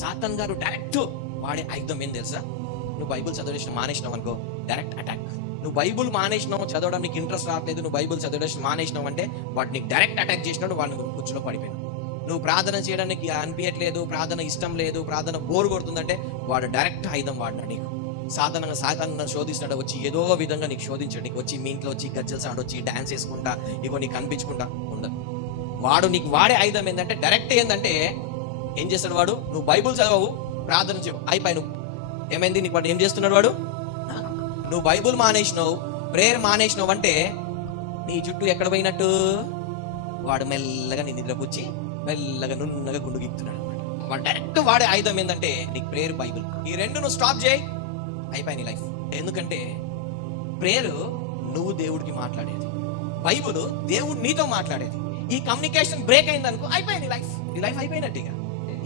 సాతాన్ గారు డైరెక్ట్ వాడే ఆయుధం ఏం తెలుసా? నువ్వు బైబుల్ చదవడం మానేసినావు అనుకో, డైరెక్ట్ అటాక్. నువ్వు బైబుల్ మానేసినావు, చదవడం నీకు ఇంట్రెస్ట్ రావట్లేదు, నువ్వు బైబుల్ చదవడం మానేసినావు అంటే వాడు నీకు డైరెక్ట్ అటాక్ చేసినాడు, వాడిని కూర్చులో పడిపోయినావు. నువ్వు ప్రార్థన చేయడానికి అనిపించట్లేదు, ప్రార్థన ఇష్టం లేదు, ప్రార్థన బోరు కొడుతుందంటే వాడు డైరెక్ట్ ఆయుధం వాడినాడు నీకు. సాధారణంగా శోధిస్తాడు, వచ్చి ఏదో విధంగా నీకు శోధించాడు. నీకు వచ్చి మీ ఇంట్లో వచ్చి గజ్జల సౌండ్ వచ్చి డాన్స్ వేసుకుంటా ఇగో నీకు కనిపించుకుంటా ఉండదు. వాడు నీకు వాడే ఆయుధం ఏంటంటే డైరెక్ట్ ఏంటంటే ఏం చేస్తాడు వాడు? నువ్వు బైబుల్ చదవవు, ప్రార్థన చేయవు, అయిపోయి నువ్వు ఏమైంది నీకు? వాడు ఏం చేస్తున్నాడు? వాడు నువ్వు బైబుల్ మానేసినావు, ప్రేయర్ మానేసినావు అంటే నీ చుట్టూ ఎక్కడ పోయినట్టు? వాడు మెల్లగా నీ నిద్రపుచ్చి మెల్లగా నున్నగా గుండు గీక్తున్నాడు అనమాట. వాడు డైరెక్ట్ వాడే ఆయుధం ఏంటంటే నీకు ప్రేయర్, బైబుల్. ఈ రెండు నువ్వు స్టాప్ చేయి, అయిపోయి నీ లైఫ్. ఎందుకంటే ప్రేయర్ నువ్వు దేవుడికి మాట్లాడేది, బైబుల్ దేవుడు నీతో మాట్లాడేది. ఈ కమ్యూనికేషన్ బ్రేక్ అయింది అనుకో, అయిపోయింది లైఫ్. నీ లైఫ్ అయిపోయినట్టు. ఇక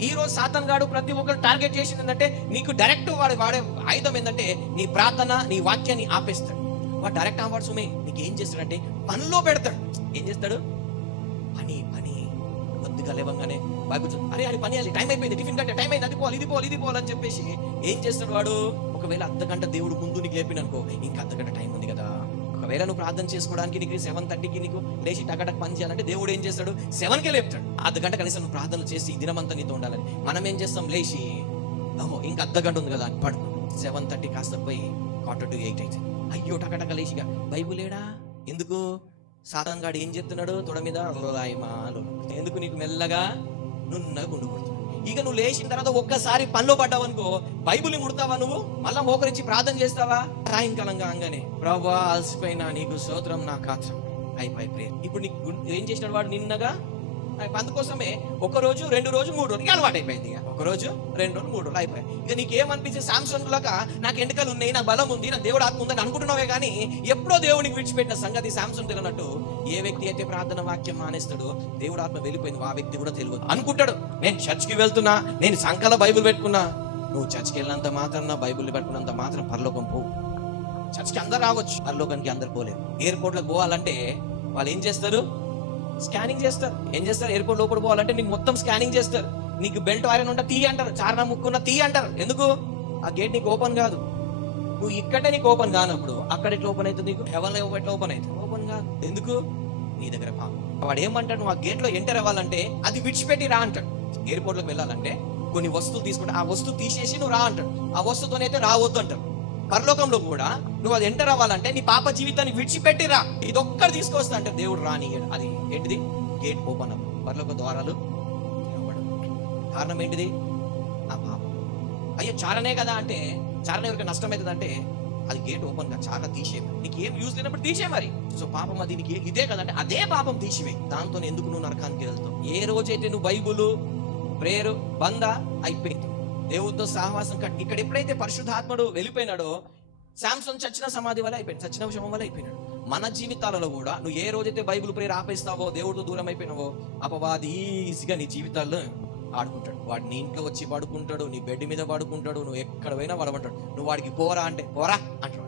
ఈ రోజు సాతాన్ గాడు ప్రతి ఒక్కరు టార్గెట్ చేసింది ఏంటంటే నీకు డైరెక్ట్ వాడే ఆయుధం ఏంటంటే నీ ప్రార్థన, నీ వాక్యాన్ని ఆపేస్తాడు. వాడు డైరెక్ట్ ఆవర్సుమే నీకు ఏం చేస్తాడంటే పనిలో పెడతాడు. ఏం చేస్తాడు? పని కొద్దిగా లేవంగానే బైబుల్ అరే అది పని అది టైం అయిపోయింది, టిఫిన్ కంటే టైం అయింది, అది పోవాలి అని చెప్పేసి ఏం చేస్తాడు వాడు? ఒకవేళ అర్ధగంట దేవుడు ముందు నీకు లేపిననుకో, ఇంకా అర్ధగంట టైం ఉంది కదా. ఒకవేళ నువ్వు ప్రార్థన చేసుకోవడానికి నీకు 7:30కి నీకు లేచి టకటక్ పని చేయాలంటే దేవుడు ఏం చేస్తాడు? 7కే లేపుతాడు. అర్ధగంట కనీసం నువ్వు ప్రార్థనలు చేసి ఈ దినమంతా నీతో ఉండాలని. మనం ఏం చేస్తాం? లేచి ఇంకా అర్ధగంట ఉంది కదా అని పడుకో. 7:30 కాస్త పోయి 7:45 అయితే అయ్యో టకటక లేచిగా బైబుల్ ఏడా? ఎందుకు? సాతాన్ గాడు ఏం చెప్తున్నాడు? తొడ మీద రాయమాలు. ఎందుకు? నీకు మెల్లగా నున్నగా గుండు కొడుతున్నాడు. ఇక నువ్వు లేచిన తర్వాత ఒక్కసారి పనిలో పడ్డావు అనుకో, బైబుల్ని ముడతావా? నువ్వు మళ్ళా మోకరించి ప్రార్థన చేస్తావా? సాయంకాలంగా అంగానే ప్రభువా అలసిపోయినా నీకు స్తోత్రం నా కాత్రం అయిపోయి ప్రేయర్. ఇప్పుడు నీకు ఏం చేసినాడు వాడు? నిన్నగా అందుకోసమే 1 రోజు 2 రోజు 3 రోజులకి అలవాటు అయిపోయింది. ఇక 1 రోజు 2 రోజు 3 రోజులు అయిపోయాయి. ఇక నీకేమనిపించే? శాంసంగ్ లాగా నాకు ఎంటకలు ఉన్నాయి, నాకు బలం ఉంది, నాకు దేవుడు ఆత్మ ఉందని అనుకుంటున్నావే కానీ ఎప్పుడో దేవుడికి విడిచిపెట్టిన సంగతి శాంసంగ్ తెలియనట్టు ఏ వ్యక్తి అయితే ప్రార్థన వాక్యం మానేస్తాడో దేవుడు ఆత్మ వెళ్ళిపోయింది, ఆ వ్యక్తి కూడా తెలియదు. అనుకుంటాడు నేను చర్చ్కి వెళ్తున్నా, నేను సంకల బైబుల్ పెట్టుకున్నా. నువ్వు చర్చ్కి వెళ్ళినంత మాత్రం, బైబుల్ పెట్టుకున్నంత మాత్రం పరలోకం పో. చర్చ్కి అందరు రావచ్చు, పరలోకానికి అందరు పోలేరు. ఎయిర్పోర్ట్లకు పోవాలంటే వాళ్ళు ఏం చేస్తారు? స్కానింగ్ చేస్తారు. ఏం చేస్తారు? ఎయిర్పోర్ట్ లోపల పోవాలంటే నీకు మొత్తం స్కానింగ్ చేస్తారు. నీకు బెల్ట్ ఐరన్ ఉంటే తీ అంటారు, చారణ ముక్కున్న తీ అంటారు. ఎందుకు? ఆ గేట్ నీకు ఓపెన్ కాదు. నువ్వు ఇక్కడే నీకు ఓపెన్ కానప్పుడు అక్కడ ఎట్లా ఓపెన్ అవుతుంది? నీకు ఎవరిలో ఎట్లా ఓపెన్ అవుతుంది? ఓపెన్ కాదు. ఎందుకు? నీ దగ్గర పాపం. వాడు ఏమంటాడు? నువ్వు ఆ గేట్ లో ఎంటర్ అవ్వాలంటే అది విడిచిపెట్టి రా అంటాడు. ఎయిర్పోర్ట్ లోకి వెళ్ళాలంటే కొన్ని వస్తువులు తీసుకుంటే ఆ వస్తువు తీసేసి నువ్వు రా అంటాడు. ఆ వస్తువుతోనైతే రావద్దు అంటారు. పరలోకంలో కూడా నువ్వు అది ఎంటర్ అవ్వాలంటే నీ పాప జీవితాన్ని విడిచిపెట్టి రా, ఇదొక్కటి తీసుకొస్తా అంటే దేవుడు రానియడు. అది ఏంటిది? గేట్ ఓపెన్ అవ్వ, పరలోక ద్వారాలు కారణం ఏంటిది? ఆ పాపం. అయ్యో చారనే కదా అంటే చారణ ఎవరికి నష్టం అవుతుంది అంటే అది గేట్ ఓపెన్ గా చారణ తీసేయమని. నీకు ఏం యూజ్ లేనప్పుడు తీసే మరి. సో పాపం అది నీకు ఇదే కదంటే అదే పాపం తీసివే. దాంతో ఎందుకు నువ్వు నరకానికి వెళ్తావు? ఏ రోజైతే నువ్వు బైబుల్, ప్రేయర్ బంద అయిపోయింది, దేవుడితో సహవాసం కట్టి ఇక్కడ ఎప్పుడైతే పరిశుద్ధాత్ముడు వెళ్ళిపోయినాడో శాంసంగ్ చచ్చిన సమాధి వల్ల అయిపోయింది, చచ్చిన శవం వల్ల అయిపోయినాడు. మన జీవితాలలో కూడా నువ్వు ఏ రోజైతే బైబుల్ ప్రేయర్ ఆపేస్తావో, దేవుడితో దూరం అయిపోయినావో, అపవాది ఈజీగా నీ జీవితాల్లో ఆడుకుంటాడు. వాడు నీ ఇంట్లో వచ్చి పడుకుంటాడు, నీ బెడ్ మీద పడుకుంటాడు, నువ్వు ఎక్కడ పోయినా పడమంటాడు. నువ్వు వాడికి పోరా అంటే పోరా అంటాడు.